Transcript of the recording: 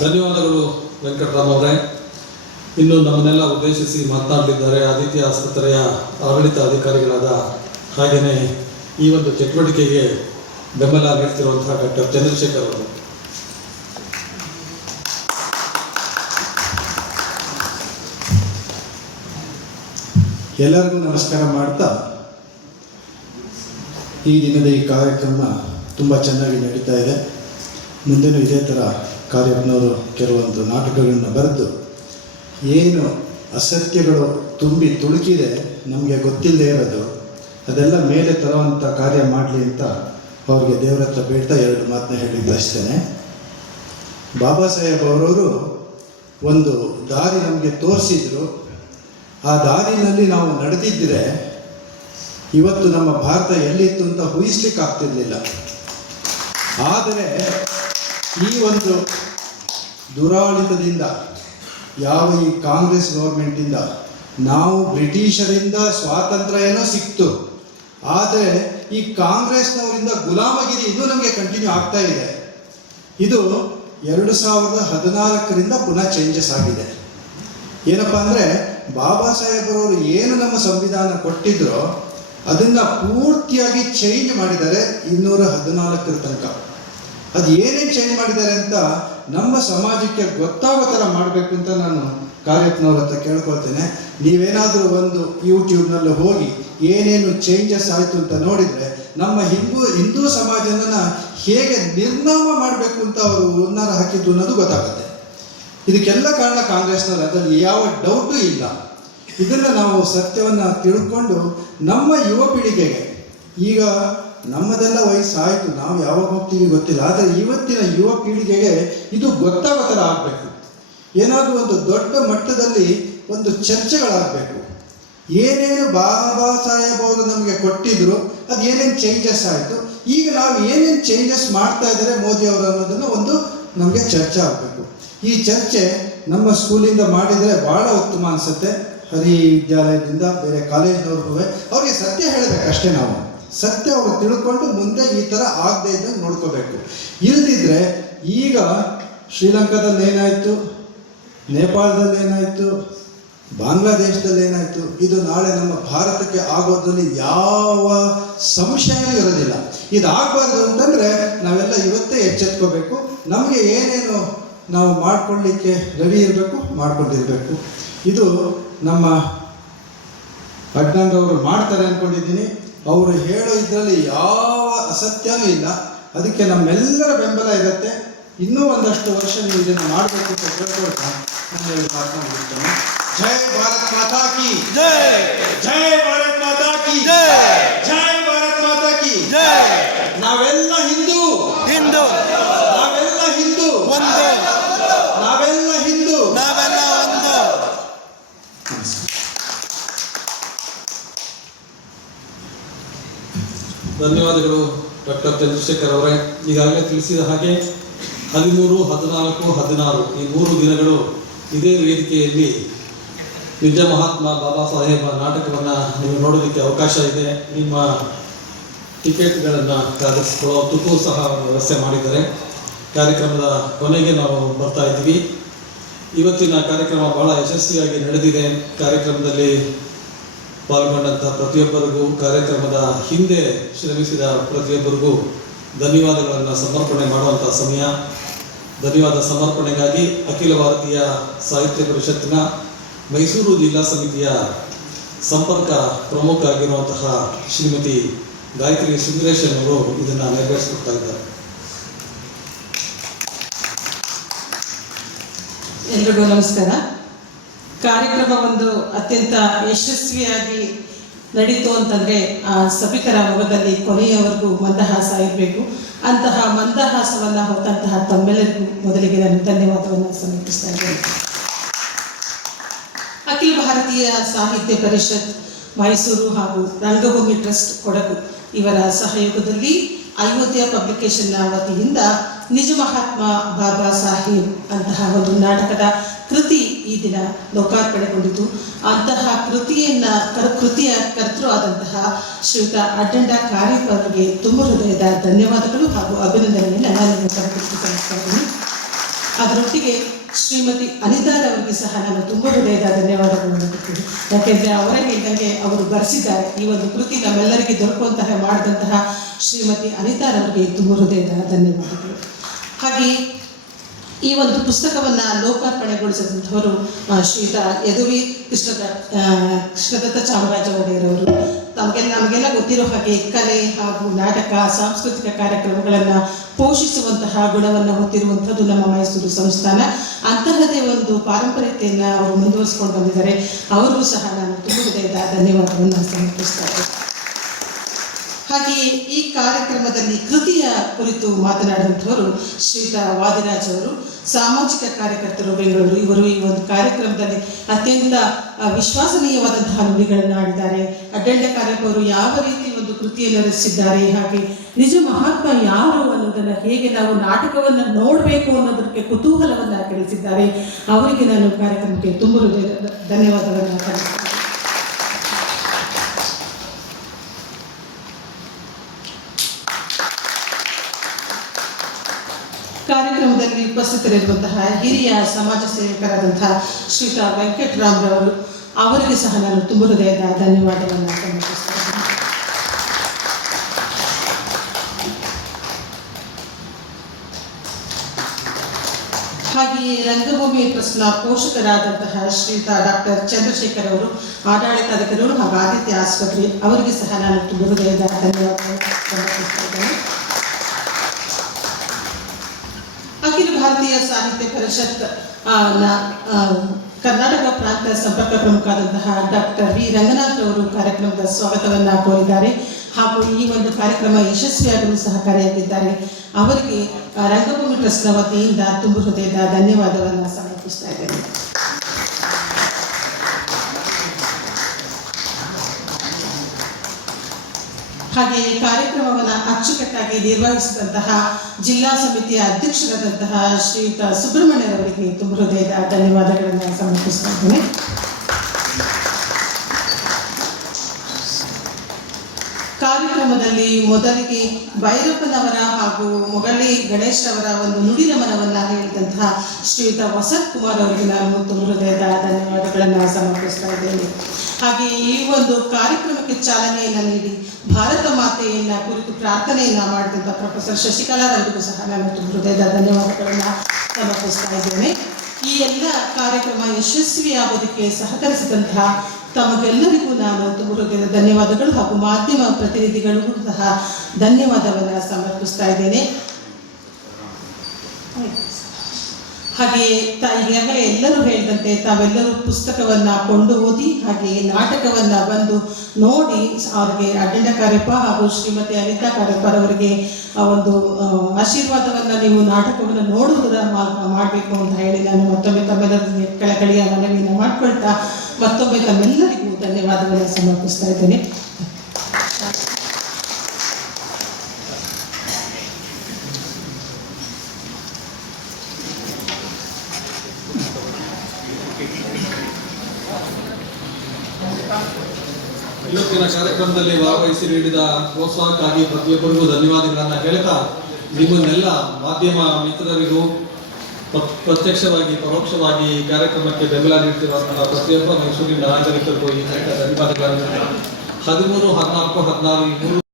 ಧನ್ಯವಾದಗಳು ವೆಂಕಟರಾಮ್ ಅವರೇ. ಇನ್ನು ನಮ್ಮನ್ನೆಲ್ಲ ಉದ್ದೇಶಿಸಿ ಮಾತನಾಡಲಿದ್ದಾರೆ ಆದಿತ್ಯ ಆಸ್ಪತ್ರೆಯ ಆಡಳಿತ ಅಧಿಕಾರಿಗಳಾದ ಹಾಗೆಯೇ ಈ ಒಂದು ಚಟುವಟಿಕೆಗೆ ಬೆಂಬಲ ನೀಡ್ತಿರುವಂತಹ ಡಾಕ್ಟರ್ ಚಂದ್ರಶೇಖರ್ ಅವರು. ಎಲ್ಲರಿಗೂ ನಮಸ್ಕಾರ ಮಾಡ್ತಾ, ಈ ದಿನದ ಈ ಕಾರ್ಯಕ್ರಮ ತುಂಬ ಚೆನ್ನಾಗಿ ನಡೀತಾ ಇದೆ. ಮುಂದೆನೂ ಇದೇ ಥರ ಕಾರ್ಯಕ್ರಮರು ಕೆಲವೊಂದು ನಾಟಕಗಳನ್ನ ಬರೆದು ಏನು ಅಸತ್ಯಗಳು ತುಂಬಿ ತುಳುಕಿದೆ ನಮಗೆ ಗೊತ್ತಿಲ್ಲದೆ ಇರೋದು ಅದೆಲ್ಲ ಮೇಲೆ ತರುವಂಥ ಕಾರ್ಯ ಮಾಡಲಿ ಅಂತ ಅವ್ರಿಗೆ ದೇವರ ಹತ್ರ ಬೇಡ್ತಾ ಎರಡು ಮಾತನ್ನ ಹೇಳಿ ಬಯಸ್ತೇನೆ. ಬಾಬಾ ಸಾಹೇಬ್ ಅವರವರು ಒಂದು ದಾರಿ ನಮಗೆ ತೋರಿಸಿದ್ರು. ಆ ದಾರಿನಲ್ಲಿ ನಾವು ನಡೆದಿದ್ದರೆ ಇವತ್ತು ನಮ್ಮ ಭಾರತ ಎಲ್ಲಿತ್ತು ಅಂತ ಊಹಿಸ್ಲಿಕ್ಕೆ ಆಗ್ತಿರ್ಲಿಲ್ಲ. ಆದರೆ ಈ ಒಂದು ದುರಾಡಳಿತದಿಂದ, ಯಾವ ಈ ಕಾಂಗ್ರೆಸ್ ಗೌರ್ಮೆಂಟಿಂದ, ನಾವು ಬ್ರಿಟಿಷರಿಂದ ಸ್ವಾತಂತ್ರ್ಯ ಏನೋ ಸಿಕ್ತು, ಆದರೆ ಈ ಕಾಂಗ್ರೆಸ್ನವರಿಂದ ಗುಲಾಮಗಿರಿ ಇನ್ನೂ ನಮಗೆ ಕಂಟಿನ್ಯೂ ಆಗ್ತಾ ಇದೆ. ಇದು 2014ರಿಂದ ಪುನಃ ಚೇಂಜಸ್ ಆಗಿದೆ. ಏನಪ್ಪ ಅಂದರೆ, ಬಾಬಾ ಸಾಹೇಬರವರು ಏನು ನಮ್ಮ ಸಂವಿಧಾನ ಕೊಟ್ಟಿದ್ರೋ ಅದನ್ನು ಪೂರ್ತಿಯಾಗಿ ಚೇಂಜ್ ಮಾಡಿದ್ದಾರೆ 214 ತನಕ. ಅದು ಏನೇನು ಚೇಂಜ್ ಮಾಡಿದ್ದಾರೆ ಅಂತ ನಮ್ಮ ಸಮಾಜಕ್ಕೆ ಗೊತ್ತಾಗೋ ಥರ ಮಾಡಬೇಕು ಅಂತ ನಾನು ಕಾರ್ಯಕ್ರಮವ್ರ ಹತ್ರ ಕೇಳ್ಕೊಳ್ತೇನೆ. ನೀವೇನಾದರೂ ಒಂದು ಯೂಟ್ಯೂಬ್ನಲ್ಲಿ ಹೋಗಿ ಏನೇನು ಚೇಂಜಸ್ ಆಯಿತು ಅಂತ ನೋಡಿದರೆ ನಮ್ಮ ಹಿಂದೂ ಸಮಾಜನ ಹೇಗೆ ನಿರ್ನಾಮ ಮಾಡಬೇಕು ಅಂತ ಅವರು ಹುನ್ನಾರ ಹಾಕಿದ್ದು ಅನ್ನೋದು ಗೊತ್ತಾಗುತ್ತೆ. ಇದಕ್ಕೆಲ್ಲ ಕಾರಣ ಕಾಂಗ್ರೆಸ್ನಲ್ಲಿ, ಅದರಲ್ಲಿ ಯಾವ ಡೌಟು ಇಲ್ಲ. ಇದನ್ನು ನಾವು ಸತ್ಯವನ್ನು ತಿಳ್ಕೊಂಡು ನಮ್ಮ ಯುವ ಪೀಳಿಗೆಗೆ, ಈಗ ನಮ್ಮದೆಲ್ಲ ವಯಸ್ಸಾಯಿತು, ನಾವು ಯಾವಾಗ ಹೋಗ್ತೀವಿ ಗೊತ್ತಿಲ್ಲ, ಆದರೆ ಇವತ್ತಿನ ಯುವ ಪೀಳಿಗೆಗೆ ಇದು ಗೊತ್ತಾಗೋ ಥರ ಆಗಬೇಕು. ಏನಾದರೂ ಒಂದು ದೊಡ್ಡ ಮಟ್ಟದಲ್ಲಿ ಒಂದು ಚರ್ಚೆಗಳಾಗಬೇಕು. ಏನೇನು ಬಾಬಾ ಸಾಹೇಬ್ ಅವರು ನಮಗೆ ಕೊಟ್ಟಿದ್ರು, ಅದು ಏನೇನು ಚೇಂಜಸ್ ಆಯಿತು, ಈಗ ನಾವು ಏನೇನು ಚೇಂಜಸ್ ಮಾಡ್ತಾ ಇದ್ದಾರೆ ಮೋದಿ ಅವರು ಅನ್ನೋದನ್ನು ಒಂದು ನಮಗೆ ಚರ್ಚೆ ಆಗಬೇಕು. ಈ ಚರ್ಚೆ ನಮ್ಮ ಸ್ಕೂಲಿಂದ ಮಾಡಿದರೆ ಭಾಳ ಉತ್ತಮ ಅನಿಸುತ್ತೆ. ಹರಿ ವಿದ್ಯಾಲಯದಿಂದ ಬೇರೆ ಕಾಲೇಜ್ನವ್ರಿಗೂ ಅವ್ರಿಗೆ ಸತ್ಯ ಹೇಳಬೇಕಷ್ಟೇ. ನಾವು ಸತ್ಯ ಅವರು ತಿಳ್ಕೊಂಡು ಮುಂದೆ ಈ ಥರ ಆಗದೆ ಇದ್ದಂಗೆ ನೋಡ್ಕೋಬೇಕು. ಇಲ್ಲದಿದ್ದರೆ ಈಗ ಶ್ರೀಲಂಕಾದಲ್ಲಿ ಏನಾಯಿತು, ನೇಪಾಳದಲ್ಲಿ ಏನಾಯಿತು, ಬಾಂಗ್ಲಾದೇಶದಲ್ಲಿ ಏನಾಯಿತು, ಇದು ನಾಳೆ ನಮ್ಮ ಭಾರತಕ್ಕೆ ಆಗೋದ್ರಲ್ಲಿ ಯಾವ ಸಂಶಯವೂ ಇರೋದಿಲ್ಲ. ಇದಾಗಬಾರ್ದು ಅಂತಂದರೆ ನಾವೆಲ್ಲ ಇವತ್ತೇ ಎಚ್ಚೆತ್ಕೋಬೇಕು. ನಮಗೆ ಏನೇನು ನಾವು ಮಾಡ್ಕೊಳ್ಳಿಕ್ಕೆ ರೆಡಿ ಇರಬೇಕು, ಮಾಡ್ಕೊಂಡಿರಬೇಕು. ಇದು ನಮ್ಮ ಅಜ್ಞಾನದವರು ಮಾಡ್ತಾರೆ ಅಂದ್ಕೊಂಡಿದ್ದೀನಿ. ಅವರು ಹೇಳೋ ಇದರಲ್ಲಿ ಯಾವ ಅಸತ್ಯನೂ ಇಲ್ಲ. ಅದಕ್ಕೆ ನಮ್ಮೆಲ್ಲರ ಬೆಂಬಲ ಇರುತ್ತೆ. ಇನ್ನೂ ಒಂದಷ್ಟು ವರ್ಷ ನೀವು ಇದನ್ನು ಮಾಡಬೇಕು ಅಂತ ಕೇಳ್ಕೊಳ್ತಾ ನಾನು ಮಾತನಾಡ್ತೇನೆ. ಜೈ ಭಾರತ್ ಮಾತಾ ಕಿ ಜೈ, ಜೈ ಭಾರತ್ ಮಾತಾ ಕಿ ಜೈ, ಜೈ ಭಾರತ್ ಮಾತಾ ಕಿ ಜೈ. ನಾವೆಲ್ಲ ಹಿಂದೂ, ಹಿಂದೂ ನಾವೆಲ್ಲ ಹಿಂದೂ, ಒಂದು ನಾವೆಲ್ಲ ಹಿಂದೂ, ನಾವೆಲ್ಲ ಒಂದು. ಧನ್ಯವಾದಗಳು ಡಾಕ್ಟರ್ ಚಂದ್ರಶೇಖರ್ ಅವರೇ. ಈಗಾಗಲೇ ತಿಳಿಸಿದ ಹಾಗೆ 13, 14, 16 ಈ 3 ದಿನಗಳು ಇದೇ ವೇದಿಕೆಯಲ್ಲಿ ನಿಜ ಮಹಾತ್ಮ ಬಾಬಾ ಸಾಹೇಬ ನಾಟಕವನ್ನು ನೀವು ನೋಡೋದಕ್ಕೆ ಅವಕಾಶ ಇದೆ. ನಿಮ್ಮ ಟಿಕೆಟ್ಗಳನ್ನು ಕಾದಿರಿಸಿಕೊಳ್ಳೋದಕ್ಕೂ ಸಹ ವ್ಯವಸ್ಥೆ ಮಾಡಿದ್ದಾರೆ. ಕಾರ್ಯಕ್ರಮದ ಕೊನೆಗೆ ನಾವು ಬರ್ತಾ ಇದ್ದೀವಿ. ಇವತ್ತಿನ ಕಾರ್ಯಕ್ರಮ ಬಹಳ ಯಶಸ್ವಿಯಾಗಿ ನಡೆದಿದೆ. ಕಾರ್ಯಕ್ರಮದಲ್ಲಿ ಪಾಲ್ಗೊಂಡಂಥ ಪ್ರತಿಯೊಬ್ಬರಿಗೂ, ಕಾರ್ಯಕ್ರಮದ ಹಿಂದೆ ಶ್ರಮಿಸಿದ ಪ್ರತಿಯೊಬ್ಬರಿಗೂ ಧನ್ಯವಾದಗಳನ್ನು ಸಮರ್ಪಣೆ ಮಾಡುವಂಥ ಸಮಯ. ಧನ್ಯವಾದ ಸಮರ್ಪಣೆಗಾಗಿ ಅಖಿಲ ಭಾರತೀಯ ಸಾಹಿತ್ಯ ಪರಿಷತ್ತಿನ ಮೈಸೂರು ಜಿಲ್ಲಾ ಸಮಿತಿಯ ಸಂಪರ್ಕ ಪ್ರಮುಖ ಆಗಿರುವಂತಹ ಶ್ರೀಮತಿ ಗಾಯತ್ರಿ ಸುಂದರೇಶನ್ ಅವರು ಇದನ್ನು ನೆರವೇರಿಸಿಕೊಡ್ತಾ ಇದ್ದಾರೆ. ಎಲ್ರಿಗೂ ನಮಸ್ಕಾರ. ಕಾರ್ಯಕ್ರಮ ಒಂದು ಅತ್ಯಂತ ಯಶಸ್ವಿಯಾಗಿ ನಡೀತು ಅಂತಂದರೆ ಆ ಸಭಿಕರ ಮೊಗದಲ್ಲಿ ಕೊನೆಯವರೆಗೂ ಮಂದಹಾಸ ಇರಬೇಕು. ಅಂತಹ ಮಂದಹಾಸವನ್ನು ಹೊತ್ತಂತಹ ತಮ್ಮೆಲ್ಲರಿಗೂ ಮೊದಲಿಗೆ ನಾನು ಧನ್ಯವಾದವನ್ನು ಸಮರ್ಪಿಸ್ತಾ ಇದ್ದೇನೆ. ಅಖಿಲ ಭಾರತೀಯ ಸಾಹಿತ್ಯ ಪರಿಷತ್ ಮೈಸೂರು ಹಾಗೂ ರಂಗಭೂಮಿ ಟ್ರಸ್ಟ್ ಕೊಡಗು ಇವರ ಸಹಯೋಗದಲ್ಲಿ ಅಯೋಧ್ಯ ಪಬ್ಲಿಕೇಶನ್ನ ವತಿಯಿಂದ ನಿಜ ಮಹಾತ್ಮ ಬಾಬಾ ಸಾಹೇಬ್ ಅಂತಹ ಒಂದು ನಾಟಕದ ಕೃತಿ ಈ ದಿನ ಲೋಕಾರ್ಪಣೆಗೊಂಡಿತು. ಅಂತಹ ಕೃತಿಯ ಕರ್ತೃ ಆದಂತಹ ಶ್ರೀಯುತ ಅಡ್ಡಂಡ ಕಾರ್ಯಕರ್ತರಿಗೆ ತುಂಬ ಹೃದಯದ ಧನ್ಯವಾದಗಳು ಹಾಗೂ ಅಭಿನಂದನೆಯನ್ನು ನಾನು ಸಮರ್ಪಿಸಿದ್ದೇನೆ. ಅದರೊಟ್ಟಿಗೆ ಶ್ರೀಮತಿ ಅನಿತಾರವರಿಗೆ ಸಹ ನಾನು ತುಂಬ ಹೃದಯದ ಧನ್ಯವಾದಗಳನ್ನು ಕೊಡ್ತೀನಿ. ಯಾಕೆಂದರೆ ಅವರೇ ಹೇಳಿದಂಗೆ ಅವರು ಬರೆಸಿದ್ದಾರೆ, ಈ ಒಂದು ಕೃತಿ ನಮ್ಮೆಲ್ಲರಿಗೆ ದೊರಕುವಂತಹ ಮಾಡಿದಂತಹ ಶ್ರೀಮತಿ ಅನಿತಾರವರಿಗೆ ತುಂಬ ಹೃದಯದ ಧನ್ಯವಾದಗಳು. ಹಾಗೆ ಈ ಒಂದು ಪುಸ್ತಕವನ್ನು ಲೋಕಾರ್ಪಣೆಗೊಳಿಸಿದಂಥವರು ಶ್ರೀಯುತ ಯದುವಿ ಕೃಷ್ಣದತ್ತ ಚಾಮರಾಜ ಒಡೆಯರವರು. ನಮಗೆಲ್ಲ ಗೊತ್ತಿರೋ ಹಾಗೆ ಕಲೆ ಹಾಗೂ ನಾಟಕ, ಸಾಂಸ್ಕೃತಿಕ ಕಾರ್ಯಕ್ರಮಗಳನ್ನು ಪೋಷಿಸುವಂತಹ ಗುಣವನ್ನು ಹೊತ್ತಿರುವಂಥದ್ದು ನಮ್ಮ ಮೈಸೂರು ಸಂಸ್ಥಾನ. ಅಂತಹದೇ ಒಂದು ಪಾರಂಪರ್ಯತೆಯನ್ನು ಅವರು ಮುಂದುವರಿಸಿಕೊಂಡು ಬಂದಿದ್ದಾರೆ. ಅವರಿಗೂ ಸಹ ನಾನು ತುಂಬ ಹೃದಯದ ಧನ್ಯವಾದವನ್ನು ಸಮರ್ಪಿಸ್ತಾ ಇದ್ದೇನೆ. ಹಾಗೆಯೇ ಈ ಕಾರ್ಯಕ್ರಮದಲ್ಲಿ ಕೃತಿಯ ಕುರಿತು ಮಾತನಾಡಿದಂಥವರು ಶ್ರೀಯುತ ವಾದಿರಾಜ್ ಅವರು, ಸಾಮಾಜಿಕ ಕಾರ್ಯಕರ್ತರು, ಬೆಂಗಳೂರು. ಇವರು ಈ ಒಂದು ಕಾರ್ಯಕ್ರಮದಲ್ಲಿ ಅತ್ಯಂತ ವಿಶ್ವಾಸನೀಯವಾದಂತಹ ನುಡಿಗಳನ್ನು ಆಡಿದ್ದಾರೆ. ಅಡ್ಡಂಡಕಾರಕ ಅವರು ಯಾವ ರೀತಿ ಒಂದು ಕೃತಿಯನ್ನು ರಚಿಸಿದ್ದಾರೆ, ಹಾಗೆ ನಿಜ ಮಹಾತ್ಮ ಯಾರು ಅನ್ನೋದನ್ನು, ಹೇಗೆ ನಾವು ನಾಟಕವನ್ನು ನೋಡಬೇಕು ಅನ್ನೋದಕ್ಕೆ ಕುತೂಹಲವನ್ನು ಕೆಳಿಸಿದ್ದಾರೆ. ಅವರಿಗೆ ನಾನು ಕಾರ್ಯಕ್ರಮಕ್ಕೆ ತುಂಬ ಹೃದಯದ ಧನ್ಯವಾದಗಳನ್ನು ಸಲ್ಲಿಸ್ತೇನೆ. ಕಾರ್ಯಕ್ರಮದಲ್ಲಿ ಉಪಸ್ಥಿತರಿರುವಂತಹ ಹಿರಿಯ ಸಮಾಜ ಸೇವಕರಾದಂತಹ ಶ್ರೀಯುತ ವೆಂಕಟರಾಮ್ರವರು, ಅವರಿಗೆ ಸಹ ನಾನು ತುಂಬ ಹೃದಯದ ಧನ್ಯವಾದವನ್ನು ಸಮರ್ಪಿಸ್ತಾ ಇದ್ದೇನೆ. ಹಾಗೆಯೇ ರಂಗಭೂಮಿ ಟ್ರಸ್ಟ್ನ ಪೋಷಕರಾದಂತಹ ಶ್ರೀಯುತ ಡಾಕ್ಟರ್ ಚಂದ್ರಶೇಖರ್ ಅವರು, ಆಡಳಿತಾಧಿಕಾರಿಗಳು ಹಾಗೂ ಆದಿತ್ಯ ಆಸ್ಪತ್ರೆ, ಅವರಿಗೆ ಸಹ ನಾನು ತುಂಬ ಹೃದಯದ ಧನ್ಯವಾದವನ್ನು ಸಮರ್ಪಿಸ್ತಾ ಇದ್ದೇನೆ. ಅಖಿಲ ಭಾರತೀಯ ಸಾಹಿತ್ಯ ಪರಿಷತ್ ಕರ್ನಾಟಕ ಪ್ರಾಂತ ಸಂಪರ್ಕ ಪ್ರಮುಖರಾದಂತಹ ಡಾಕ್ಟರ್ ವಿ ರಂಗನಾಥ್ ಅವರು ಕಾರ್ಯಕ್ರಮದ ಸ್ವಾಗತವನ್ನು ಕೋರಿದ್ದಾರೆ ಹಾಗೂ ಈ ಒಂದು ಕಾರ್ಯಕ್ರಮ ಯಶಸ್ವಿಯಾಗಲು ಸಹಕಾರಿಯಾಗಿದ್ದಾರೆ. ಅವರಿಗೆ ರಂಗಭೂಮಿ ಟ್ರಸ್ಟ್ನ ವತಿಯಿಂದ ತುಂಬ ಹೃದಯದ ಧನ್ಯವಾದವನ್ನು ಸಮರ್ಪಿಸ್ತಾ ಇದ್ದೇನೆ. ಹಾಗೆ ಕಾರ್ಯಕ್ರಮವನ್ನು ಅಚ್ಚುಕಟ್ಟಾಗಿ ನಿರ್ವಹಿಸಿದಂತಹ ಜಿಲ್ಲಾ ಸಮಿತಿಯ ಅಧ್ಯಕ್ಷರಾದಂತಹ ಶ್ರೀಯುತ ಸುಬ್ರಹ್ಮಣ್ಯರವರಿಗೆ ತುಂಬ ಹೃದಯದ ಧನ್ಯವಾದಗಳನ್ನು ಸಮರ್ಪಿಸ್ತಾ ಇದ್ದೇನೆ. ಕಾರ್ಯಕ್ರಮದಲ್ಲಿ ಮೊದಲಿಗೆ ಭೈರಪ್ಪನವರ ಹಾಗೂ ಮೊಗಳಿ ಗಣೇಶ್ ಅವರ ಒಂದು ನುಡಿ ನಮನವನ್ನು ಹೇಳಿದಂತಹ ಶ್ರೀಯುತ ವಸಂತ್ ಕುಮಾರ್ ಅವರಿಗೆ ನಾನು ತುಂಬ ಹೃದಯದ ಧನ್ಯವಾದಗಳನ್ನು ಸಮರ್ಪಿಸ್ತಾ ಇದ್ದೇನೆ. ಹಾಗೆ ಈ ಒಂದು ಕಾರ್ಯಕ್ರಮಕ್ಕೆ ಚಾಲನೆಯನ್ನು ನೀಡಿ ಭಾರತ ಮಾತೆಯನ್ನ ಕುರಿತು ಪ್ರಾರ್ಥನೆಯನ್ನು ಮಾಡಿದಂಥ ಪ್ರೊಫೆಸರ್ ಶಶಿಕಲಾರವರಿಗೂ ಸಹ ನಾನು ತುಂಬ ಹೃದಯದ ಧನ್ಯವಾದಗಳನ್ನು ಸಮರ್ಪಿಸ್ತಾ ಇದ್ದೇನೆ. ಈ ಎಲ್ಲ ಕಾರ್ಯಕ್ರಮ ಯಶಸ್ವಿಯಾಗೋದಕ್ಕೆ ಸಹಕರಿಸಿದಂತಹ ತಮಗೆಲ್ಲರಿಗೂ ನಾನು ತುಂಬ ಹೃದಯದ ಧನ್ಯವಾದಗಳು ಹಾಗೂ ಮಾಧ್ಯಮ ಪ್ರತಿನಿಧಿಗಳಿಗೂ ಸಹ ಧನ್ಯವಾದವನ್ನು ಸಮರ್ಪಿಸ್ತಾ ಇದ್ದೇನೆ. ಹಾಗೆಯೇ ಈಗಾಗಲೇ ಎಲ್ಲರೂ ಹೇಳಿದಂತೆ ತಾವೆಲ್ಲರೂ ಪುಸ್ತಕವನ್ನು ಕೊಂಡು ಓದಿ ಹಾಗೆ ನಾಟಕವನ್ನು ಬಂದು ನೋಡಿ ಅವ್ರಿಗೆ ಅಡ್ಡಂಡ ಕಾರ್ಯಪ್ಪ ಹಾಗೂ ಶ್ರೀಮತಿ ಅನಿತಾ ಕಾರ್ಯಪ್ಪರವರಿಗೆ ಒಂದು ಆಶೀರ್ವಾದವನ್ನು ನೀವು ನಾಟಕವನ್ನು ನೋಡುವುದರ ಮಾಡಬೇಕು ಅಂತ ಹೇಳಿ ನಾನು ಮತ್ತೊಮ್ಮೆ ತಮ್ಮೆಲ್ಲರಿಗೆ ಕಳಕಳಿಯ ಮನವಿಯನ್ನು ಮಾಡಿಕೊಳ್ತಾ ಮತ್ತೊಮ್ಮೆ ತಮ್ಮೆಲ್ಲರಿಗೂ ಧನ್ಯವಾದಗಳನ್ನು ಸಮರ್ಪಿಸ್ತಾ ಇದ್ದೇನೆ. ಇವತ್ತಿನ ಕಾರ್ಯಕ್ರಮದಲ್ಲಿ ಭಾಗವಹಿಸಿ ನೀಡಿದ ಪ್ರೋತ್ಸಾಹಕ್ಕಾಗಿ ಪ್ರತಿಯೊಬ್ಬರಿಗೂ ಧನ್ಯವಾದಗಳನ್ನು ಹೇಳ್ತಾ, ನಿಮ್ಮನ್ನೆಲ್ಲ ಮಾಧ್ಯಮ ಮಿತ್ರರಿಗೂ ಪ್ರತ್ಯಕ್ಷವಾಗಿ ಪರೋಕ್ಷವಾಗಿ ಕಾರ್ಯಕ್ರಮಕ್ಕೆ ಬೆಂಬಲ ನೀಡ್ತಿರುವಂತಹ ಪ್ರತಿಯೊಬ್ಬ ಮೈಸೂರಿನ ನಾಗರಿಕರಿಗೂ ಈ ಧನ್ಯವಾದಗಳನ್ನು 13, 14, 16